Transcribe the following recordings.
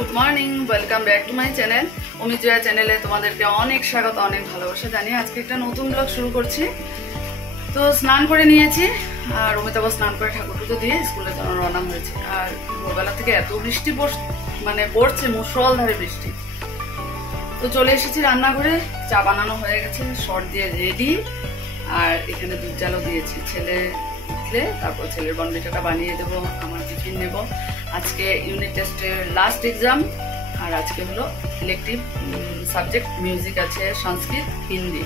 Good morning, welcome back to my channel. Amit Jaya চ্যানেলে তোমাদেরকে অনেক স্বাগত, অনেক ভালোবাসা জানিয়ে আজকে একটা নতুন ব্লগ শুরু করছি। তো স্নান করে নিয়েছি আর অমিতাভ স্নান করে ঠাকুর পুজো দিয়ে স্কুলের জন্য রওনা হয়েছে। আর ভোরবেলা থেকে এত বৃষ্টি পড়ছে, মুষলধারে বৃষ্টি। তো চলে এসেছি রান্নাঘরে, চা বানানো হয়ে গেছে, শর্ট দিয়ে রেডি। আর এখানে দুধ জালও দিয়েছি, ছেলে উঠলে তারপর ছেলের বনবিটাটা বানিয়ে দেবো, আমার টিফিন নেব। আজকে ইউনিট টেস্টের লাস্ট এক্সাম, আর আজকে হলো ইলেকটিভ সাবজেক্ট মিউজিক আছে, সংস্কৃত, হিন্দি।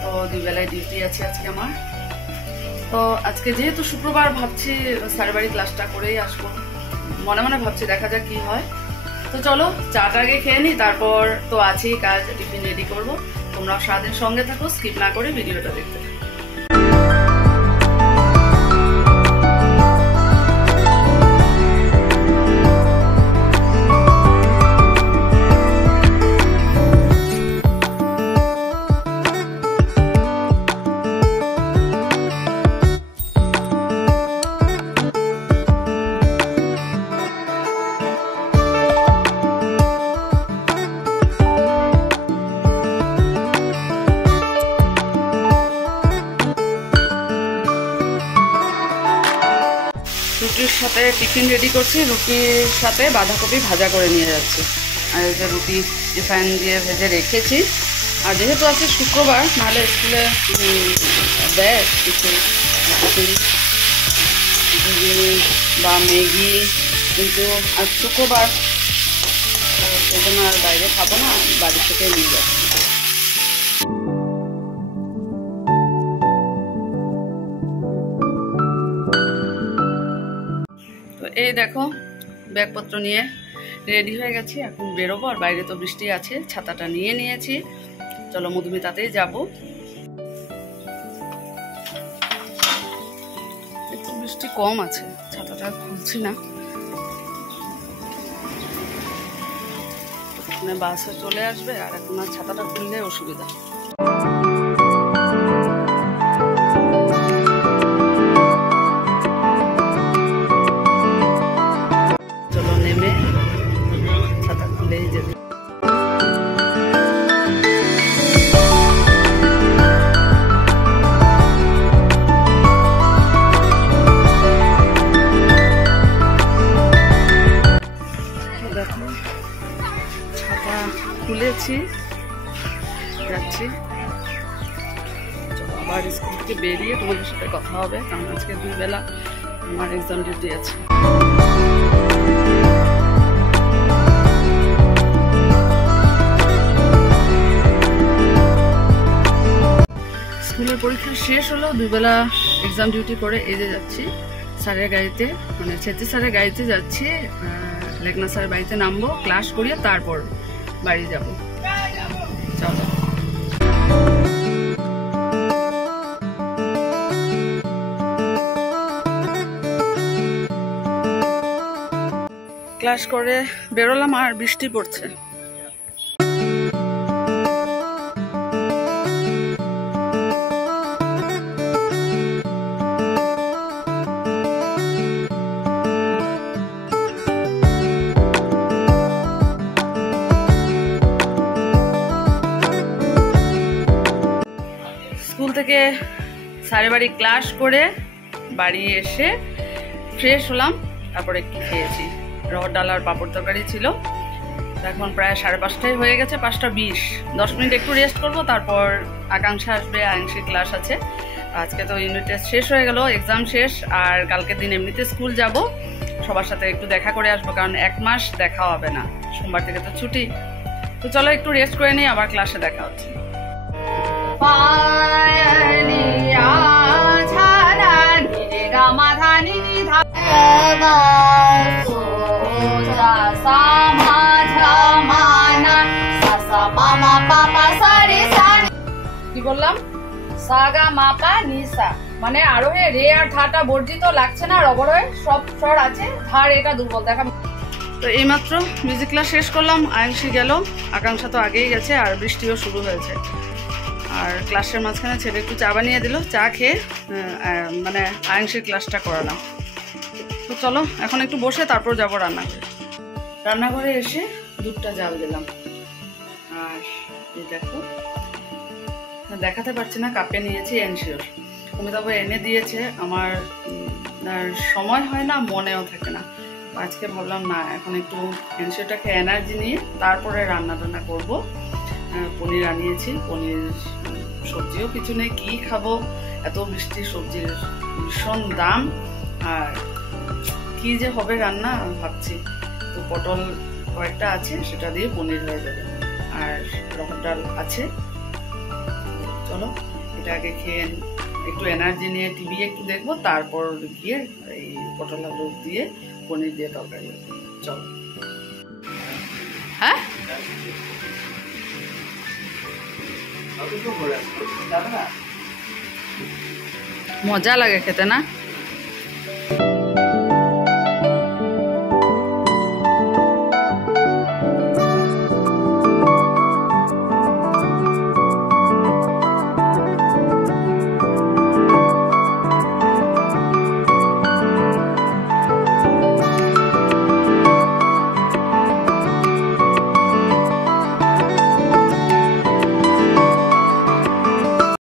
তো দুবেলায় ডিউটি আছে আজকে আমার। তো আজকে যেহেতু শুক্রবার, ভাবছি স্যারের বাড়ি ক্লাসটা করেই আসবো, মনে মনে ভাবছি, দেখা যাক কি হয়। তো চলো চাটা আগে খেয়ে নিই, তারপর তো আছেই কাজ, টিফিন রেডি করবো। তোমরাও সারাদিন সঙ্গে থাকো, স্কিপ না করে ভিডিওটা দেখতে থাকো। রুটির সাথে টিফিন রেডি করছি, রুটির সাথে বাঁধাকপি ভাজা করে নিয়ে যাচ্ছি। আর এই যে রুটি রিফাইন দিয়ে ভেজে রেখেছি। আর যেহেতু আছে শুক্রবার, নাহলে স্কুলে দেয় কিছু বা ম্যাগি, কিন্তু আজ শুক্রবার, সেজন্য আর বাইরে খাবো না, বাড়ি থেকে নিয়ে যাচ্ছি। এই দেখো ব্যাগপত্র নিয়ে রেডি হয়ে গেছি, এখন বেরোবো। আর বাইরে তো বৃষ্টি আছে, ছাতাটা নিয়ে নিয়েছি। চলো মধুমিতাতেই যাবো। একটু বৃষ্টি কম আছে, ছাতাটা খুলছি না, বাসে চলে আসবে। আর এখন আর ছাতাটা খুললে অসুবিধা। খুলেছি, যাচ্ছি। চলো আবার স্কুল থেকে বেরিয়ে তোমাদের সাথে কথা হবে, কারণ আজকে দুই বেলা আমার এক্সাম ডিউটি আছে। স্কুলের পরীক্ষা শেষ হলো, দুই বেলা এক্সাম ডিউটি করে এই যে যাচ্ছি স্যারের গাড়িতে, মানে ছেত্রী স্যারের গাড়িতে যাচ্ছি। লেখনা স্যারের বাড়িতে নামবো, ক্লাস করিয়ে তারপর বাড়ি যাব। চলো ক্লাস করে বেরোলাম, আর বৃষ্টি পড়ছে। স্কুল থেকে স্যারের বাড়ি ক্লাস করে বাড়ি এসে ফ্রেশ হলাম, তারপরে একটু খেয়েছি। রহর ডাল আর পাঁপড় তরকারি ছিল। এখন প্রায় 5:30 হয়ে গেছে, 5:20। 10 মিনিট একটু রেস্ট করবো, তারপর আকাঙ্ক্ষা আসবে, আংশিক ক্লাস আছে। আজকে তো ইউনিট টেস্ট শেষ হয়ে গেল, এক্সাম শেষ। আর কালকের দিন এমনিতে স্কুল যাব, সবার সাথে একটু দেখা করে আসবো, কারণ 1 মাস দেখা হবে না, সোমবার থেকে তো ছুটি। তো চলো একটু রেস্ট করে নিই, আবার ক্লাসে দেখা হচ্ছে। কি বললাম? সাগা মাপা নিসা, মানে আরোহে রে আর ধাটা বর্জিত লাগছে না, আর অবরোহে সব স্বর আছে, ধার এটা দুর্বল দেখা। তো এইমাত্র মিউজিক ক্লাস শেষ করলাম, আয়ুষী গেল, আকাঙ্ক্ষা তো আগেই গেছে, আর বৃষ্টিও শুরু হয়েছে। আর ক্লাসের মাঝখানে ছেলে একটু চা বানিয়ে দিল, চা খেয়ে মানে আয়ুষীর ক্লাসটা করালাম। তো চলো এখন একটু বসে তারপর যাবো রান্না করে। রান্নাঘরে এসে দুধটা জাল দিলাম। আর এই দেখো, দেখাতে পারছি না, কাপে নিয়েছি এনশিওর। অমিতাভ এনে দিয়েছে, আমার সময় হয় না, মনেও থাকে না। আজকে ভাবলাম না, এখন একটু এনশিওরটাকে এনার্জি নিয়ে তারপরে রান্না টান্না করবো। পনির আনিয়েছি, পনির, সবজিও কিছু নেই, কি খাবো, এত বৃষ্টি, সবজির ভীষণ দাম, আর কি যে হবে রান্না ভাবছি। তো পটল কয়েকটা আছে, সেটা দিয়ে পনির হয়ে যাবে, আর রহর ডাল আছে। চলো এটা আগে খেয়ে একটু এনার্জি নিয়ে টিভি একটু দেখবো, তারপর গিয়ে এই পটল আলু দিয়ে পনির দিয়ে তরকারি। চলো। হ্যাঁ, মজা লাগে খেতে না?